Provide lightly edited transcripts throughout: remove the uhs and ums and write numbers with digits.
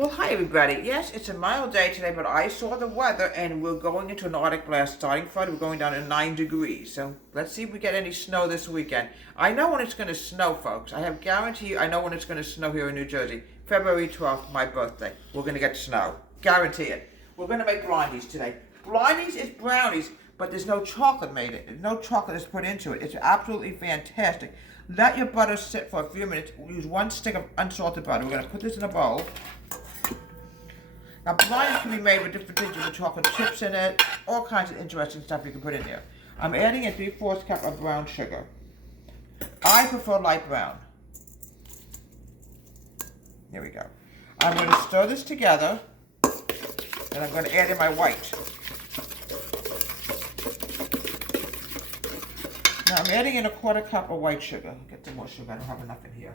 Well, hi everybody. Yes, it's a mild day today, but I saw the weather and we're going into an Arctic blast starting Friday. We're going down to 9 degrees. So let's see if we get any snow this weekend. I know when it's going to snow, folks. I have guarantee you, I know when it's going to snow here in New Jersey. February 12th, my birthday. We're going to get snow. Guarantee it. We're going to make blindies today. Blindies is brownies, but there's no chocolate made in it. No chocolate is put into it. It's absolutely fantastic. Let your butter sit for a few minutes. Use 1 stick of unsalted butter. We're going to put this in a bowl. Now, blindies can be made with different things with chocolate chips in it, all kinds of interesting stuff you can put in there. I'm adding a 3/4 cup of brown sugar. I prefer light brown. Here we go. I'm going to stir this together, and I'm going to add in my white. Now, I'm adding in a 1/4 cup of white sugar. Get some more sugar. I don't have enough in here.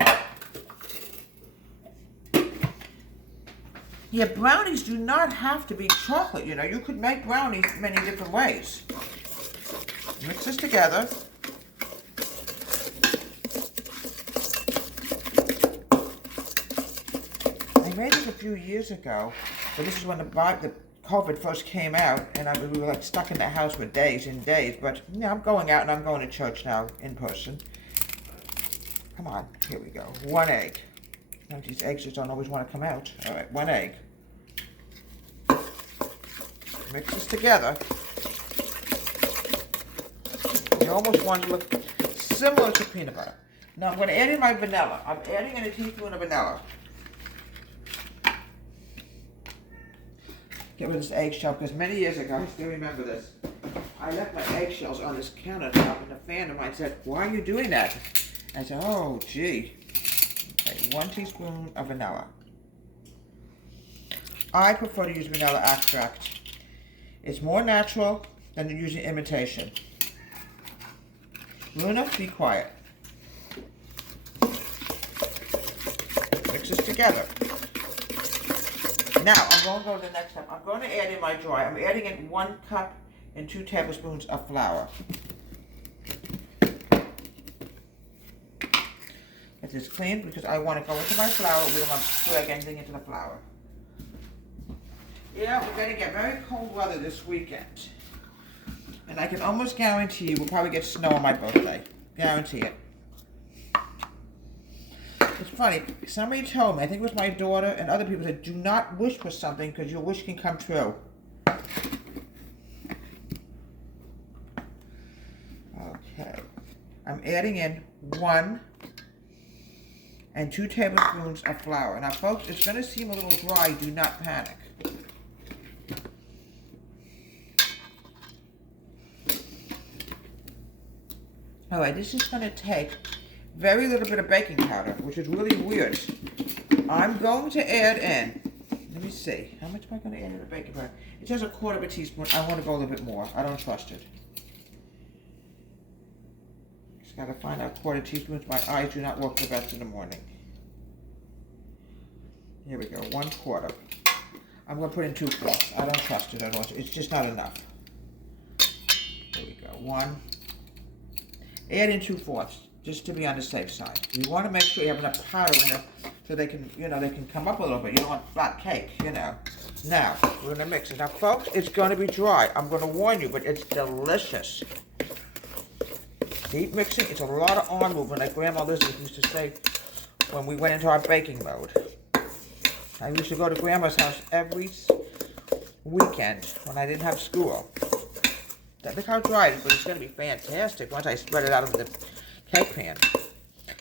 Yeah, brownies do not have to be chocolate, you know. You could make brownies many different ways. Mix this together. I made this a few years ago, but this is when the COVID first came out, and we were like stuck in the house for days and days. But yeah, I'm going out and I'm going to church now in person. Come on, here we go. 1 egg. Now, these eggs just don't always want to come out. All right, 1 egg. Mix this together. You almost want to look similar to peanut butter. Now I'm going to add in my vanilla. I'm adding in a teaspoon of vanilla. Get rid of this eggshell, because many years ago, I still remember this, I left my eggshells on this countertop, and a fan of mine said, "Why are you doing that?" I said, "Oh, gee." Okay, 1 teaspoon of vanilla. I prefer to use vanilla extract. It's more natural than using imitation. Luna, be quiet. Mix this together. Now, I'm going to go to the next step. I'm going to add in my dry. I'm adding in 1 cup and 2 tablespoons of flour. Get this clean because I want to go into my flour. We don't want to drag anything into the flour. Yeah, we're going to get very cold weather this weekend. And I can almost guarantee you we'll probably get snow on my birthday. Guarantee it. It's funny, somebody told me, I think it was my daughter and other people said, do not wish for something because your wish can come true. Okay. I'm adding in 1 and 2 tablespoons of flour. Now folks, it's going to seem a little dry, do not panic. Alright, this is going to take very little bit of baking powder, which is really weird. I'm going to add in, let me see, how much am I going to add in the baking powder? It says a 1/4 teaspoon. I want to go a little bit more. I don't trust it. Just got to find out 1/4 teaspoons. My eyes do not work the best in the morning. Here we go, 1/4. I'm going to put in 2/4. I don't trust it at all. It's just not enough. Here we go, 1. Add in 2/4, just to be on the safe side. You want to make sure you have enough powder in there so they can, you know, they can come up a little bit. You don't want flat cake, you know. Now, we're going to mix it. Now, folks, it's going to be dry. I'm going to warn you, but it's delicious. Keep mixing. It's a lot of arm movement, like Grandma Elizabeth used to say when we went into our baking mode. I used to go to Grandma's house every weekend when I didn't have school. Look how dry it is, but it's going to be fantastic once I spread it out of the cake pan.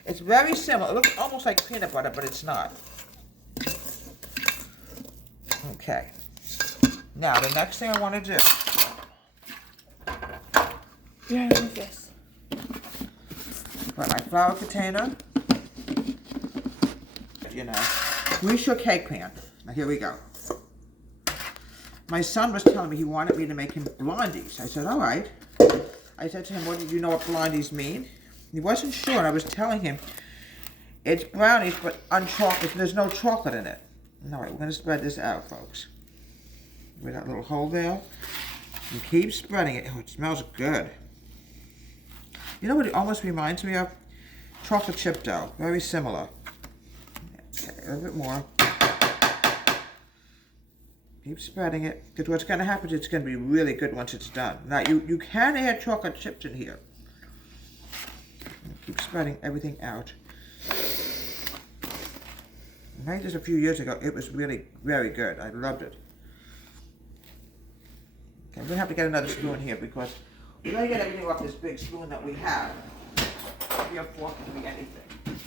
It's very similar. It looks almost like peanut butter, but it's not. Okay. Now, the next thing I want to do. Yeah, what is this? Got my flour container. You know. Grease your cake pan. Now, here we go. My son was telling me he wanted me to make him blindies. I said, all right. I said to him, "What do you know what blindies mean?" He wasn't sure, and I was telling him, it's brownies, but unchocolate. There's no chocolate in it. All right, we're going to spread this out, folks. With that little hole there. And keep spreading it. Oh, it smells good. You know what it almost reminds me of? Chocolate chip dough. Very similar. Okay, a little bit more. Keep spreading it, because what's going to happen is it's going to be really good once it's done. Now, you can add chocolate chips in here. Keep spreading everything out. I made this a few years ago. It was really very good. I loved it. Okay, we're going to have to get another spoon here because we're going to get everything off this big spoon that we have. Be a fork, it can be anything.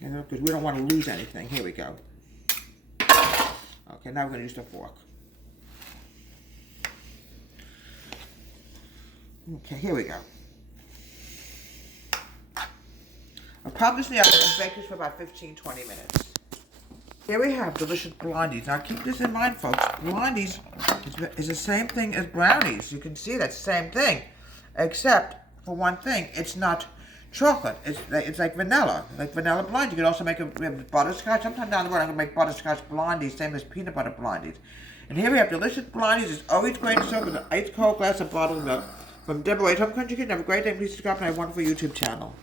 You know, because we don't want to lose anything. Here we go. Okay, now we're going to use the fork. Okay, here we go. I'll pop this in the oven and bake this for about 15-20 minutes. Here we have delicious blondies. Now keep this in mind, folks. Blondies is the same thing as brownies. You can see that same thing. Except, for one thing, it's not chocolate. It's like vanilla. Like vanilla blondies. You can also make a butterscotch. Sometime down the road I'm going to make butterscotch blondies, same as peanut butter blondies. And here we have delicious blondies. It's always great to serve with an ice cold glass of bottled milk. From Deborah Home Country Kitchen. Have a great day. Please subscribe to my wonderful YouTube channel.